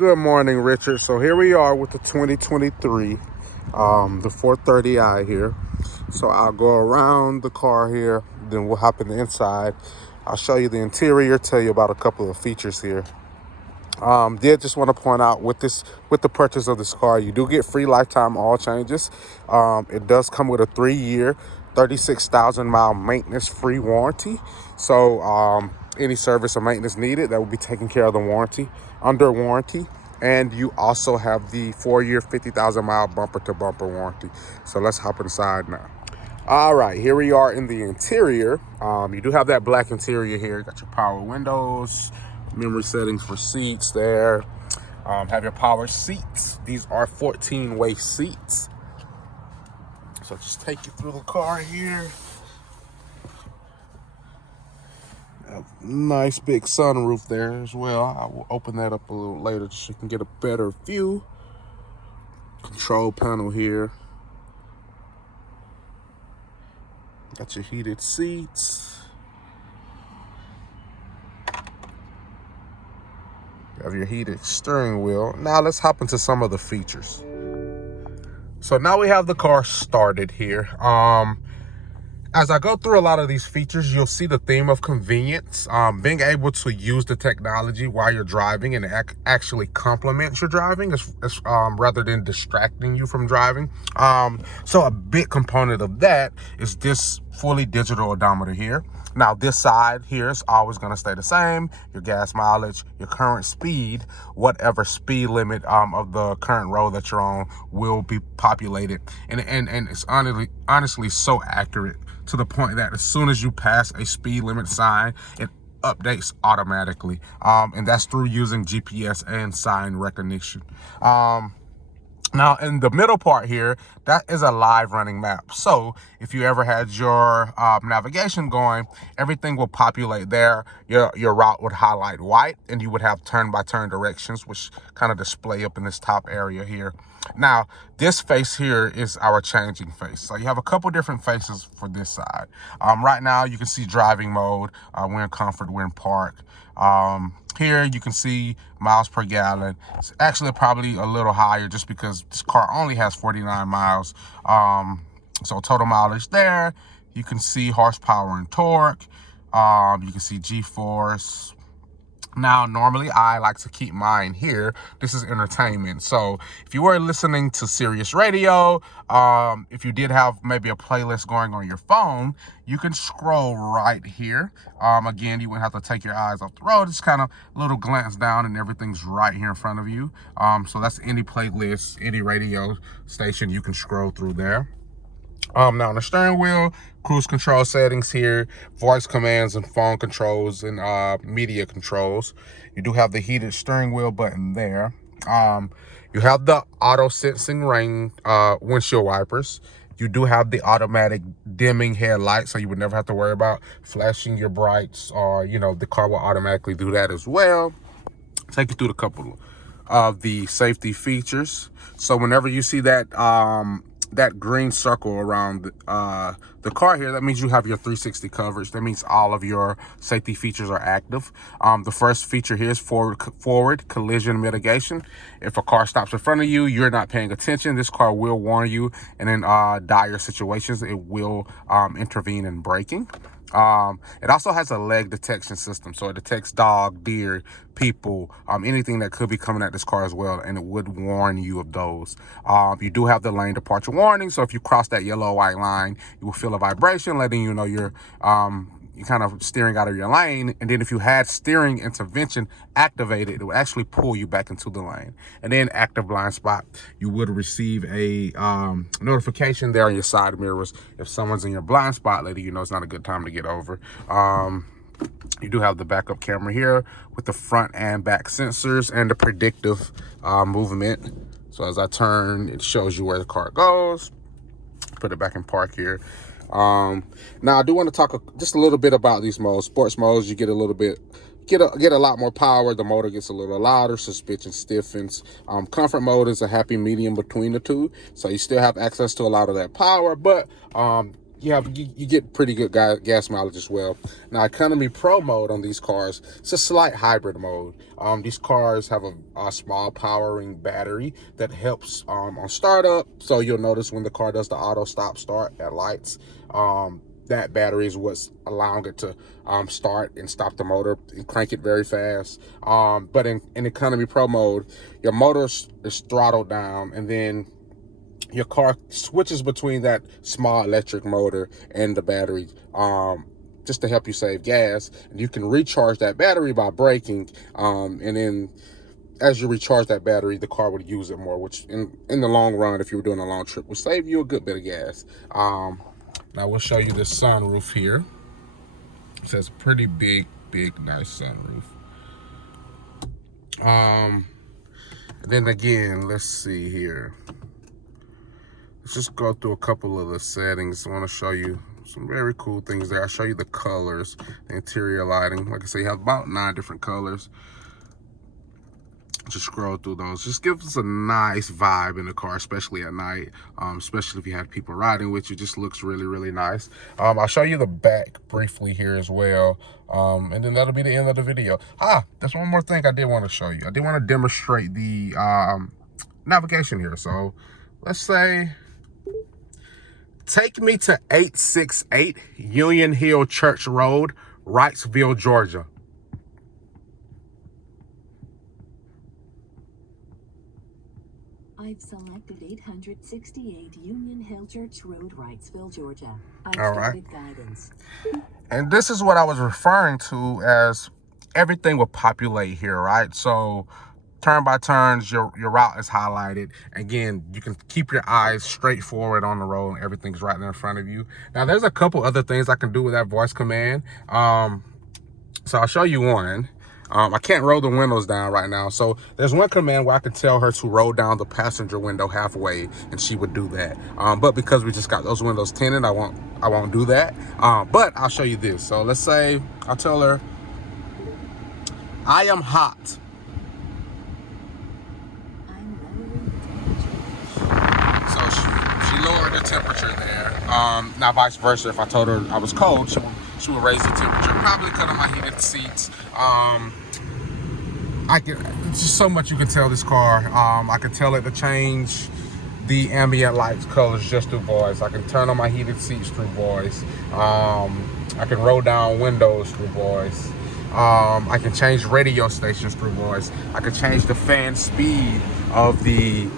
Good morning, Richard. So here we are with the 2023, the 430i here. So I'll go around the car here, then we'll hop in the inside. I'll show you the interior, tell you about a couple of features here. Did just want to point out with the purchase of this car, you do get free lifetime oil changes. It does come with a 3-year, 36,000 mile maintenance free warranty. So any service or maintenance needed, that will be taken care of the warranty, under warranty. And you also have the 4-year, 50,000 mile bumper to bumper warranty. So let's hop inside now. All right, here we are in the interior. You do have that black interior here. You got your power windows, memory settings for seats there. Have your power seats. These are 14-way seats. So just take you through the car here. A nice big sunroof there as well. I will open that up a little later so you can get a better view. Control panel here. Got your heated seats. You have your heated steering wheel. Now let's hop into some of the features. So now we have the car started here. As I go through a lot of these features, you'll see the theme of convenience, being able to use the technology while you're driving and actually complement your driving rather than distracting you from driving. So a big component of that is this fully digital odometer here. Now this side here is always going to stay the same. Your gas mileage, your current speed, whatever speed limit of the current road that you're on will be populated. And it's honestly so accurate to the point that as soon as you pass a speed limit sign, it updates automatically. And that's through using GPS and sign recognition. Now, in the middle part here, that is a live running map. So if you ever had your navigation going, everything will populate there. Your route would highlight white, and you would have turn-by-turn directions, which kind of display up in this top area here. Now, this face here is our changing face. So you have a couple different faces for this side. Right now, you can see driving mode. We're in comfort, we're in park. Here you can see miles per gallon. It's actually probably a little higher just because this car only has 49 miles. So total mileage there. You can see horsepower and torque. You can see G-force. Now, normally I like to keep mine here. This is entertainment. So if you were listening to Sirius Radio, if you did have maybe a playlist going on your phone, you can scroll right here. Again, you wouldn't have to take your eyes off the road. Just kind of a little glance down and everything's right here in front of you. So that's any playlist, any radio station, you can scroll through there. Now on the steering wheel, cruise control settings here, voice commands and phone controls and media controls. You do have the heated steering wheel button there. You have the auto sensing rain windshield wipers. You do have the automatic dimming headlights, so you would never have to worry about flashing your brights, or the car will automatically do that as well. Take you through a couple of the safety features. So whenever you see that that green circle around the car here, that means you have your 360 coverage. That means all of your safety features are active. The first feature here is forward collision mitigation. If a car stops in front of you, you're not paying attention, this car will warn you, and in dire situations, it will intervene in braking. It also has a leg detection system, so it detects dog, deer, people, anything that could be coming at this car as well, and it would warn you of those. You do have the lane departure warning, so if you cross that yellow or white line, you will feel a vibration letting you know you're kind of steering out of your lane. And then if you had steering intervention activated, it would actually pull you back into the lane. And then active blind spot, you would receive a notification there on your side mirrors if someone's in your blind spot, letting you know it's not a good time to get over. You do have the backup camera here with the front and back sensors and the predictive movement. So as I turn, it shows you where the car goes. Put it back in park here. Now I do want to talk just a little bit about these modes. Sports modes, you get a little bit, get a lot more power. The motor gets a little louder, suspension stiffens. Comfort mode is a happy medium between the two, so you still have access to a lot of that power, but you get pretty good gas mileage as well. Now, economy pro mode on these cars, it's a slight hybrid mode. These cars have a small powering battery that helps on startup. So you'll notice when the car does the auto stop start at lights, that battery is what's allowing it to start and stop the motor and crank it very fast. But in economy pro mode, your motor is throttled down, and then your car switches between that small electric motor and the battery, just to help you save gas. And you can recharge that battery by braking, and then as you recharge that battery, the car would use it more, which in the long run, if you were doing a long trip, would save you a good bit of gas. Now we'll show you the sunroof here. It says pretty big, nice sunroof. Then again, let's see here. Let's just go through a couple of the settings. I want to show you some very cool things there. I'll show you the colors, the interior lighting. Like I say, you have about 9 different colors. Just scroll through those. Just gives us a nice vibe in the car, especially at night, especially if you had people riding with you. Just looks really, really nice. I'll show you the back briefly here as well, and then that'll be the end of the video. There's one more thing I did want to show you. I did want to demonstrate the navigation here. So let's say, take me to 868 Union Hill Church Road, Wrightsville, Georgia. I've selected 868 Union Hill Church Road, Wrightsville, Georgia. I've started guidance. And this is what I was referring to as everything will populate here, right? So turn by turns, your route is highlighted. Again, you can keep your eyes straight forward on the road and everything's right there in front of you. Now, there's a couple other things I can do with that voice command. So I'll show you one. I can't roll the windows down right now. So there's one command where I can tell her to roll down the passenger window halfway, and she would do that. But because we just got those windows tinted, I won't do that. But I'll show you this. So let's say I'll tell her, I am hot. So she lowered the temperature there. Now vice versa, if I told her I was cold, she would raise the temperature. Probably cut on my heated seats. It's just so much you can tell this car. I can tell it to change the ambient lights colors just through voice. I can turn on my heated seats through voice. I can roll down windows through voice. I can change radio stations through voice. I can change the fan speed of the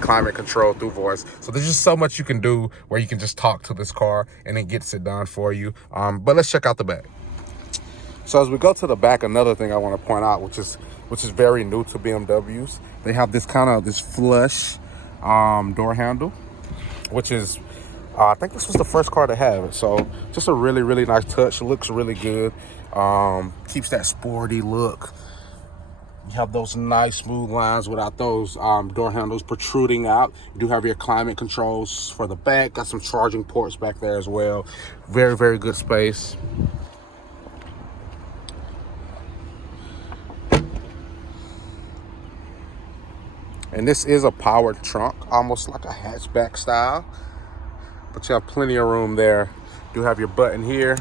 climate control through voice. So there's just so much you can do where you can just talk to this car and it gets it done for you. But let's check out the back. So as we go to the back, another thing I want to point out, which is very new to BMWs, they have this flush door handle, which is I think this was the first car to have it. So just a really, really nice touch. It looks really good. Keeps that sporty look. You have those nice smooth lines without those door handles protruding out. You do have your climate controls for the back. Got some charging ports back there as well. Very, very good space. And this is a powered trunk, almost like a hatchback style. But you have plenty of room there. You do have your button here.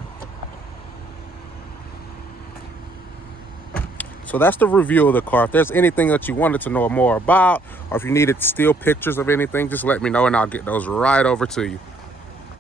So that's the review of the car. If there's anything that you wanted to know more about, or if you needed still pictures of anything, just let me know and I'll get those right over to you.